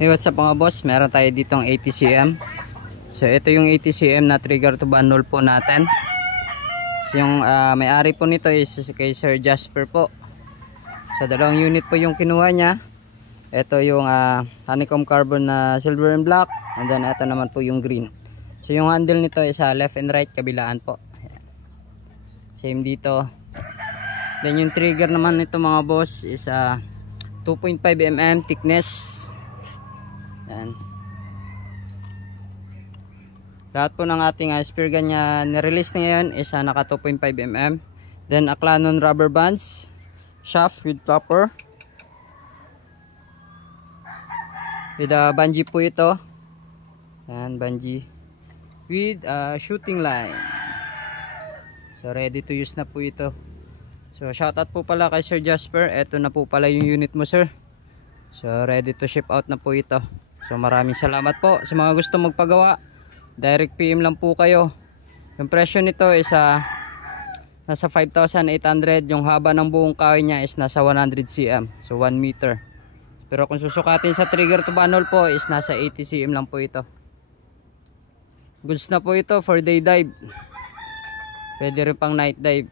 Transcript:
Hey, what's up mga boss? Meron tayo ditong ATCM. So ito yung ATCM na trigger to bundle po natin. So yung may-ari po nito is kay Sir Jasper po. So dalawang unit po yung kinuha niya. Ito yung honeycomb carbon na silver and black, and then ito naman po yung green. So yung handle nito is left and right, kabilaan po. Same dito. Then yung trigger naman nito mga boss is 2.5 mm thickness. Yan. Lahat po ng ating spear gun niya nirelease na ngayon is naka 2.5 mm. Then Aclanon rubber bands, shaft with topper, with bungee po ito. Yan, bungee with shooting line. So ready to use na po ito. So shoutout po pala kay Sir Jasper. Ito na po pala yung unit mo, sir. So ready to ship out na po ito. So maraming salamat po sa mga gusto magpagawa. Direct PM lang po kayo. Yung presyo nito is nasa 5,800. Yung haba ng buong kahoy niya is nasa 100 cm. So 1 meter. Pero kung susukatin sa trigger to bundle po is nasa 80 cm lang po ito. Goods na po ito for day dive. Pwede rin pang night dive.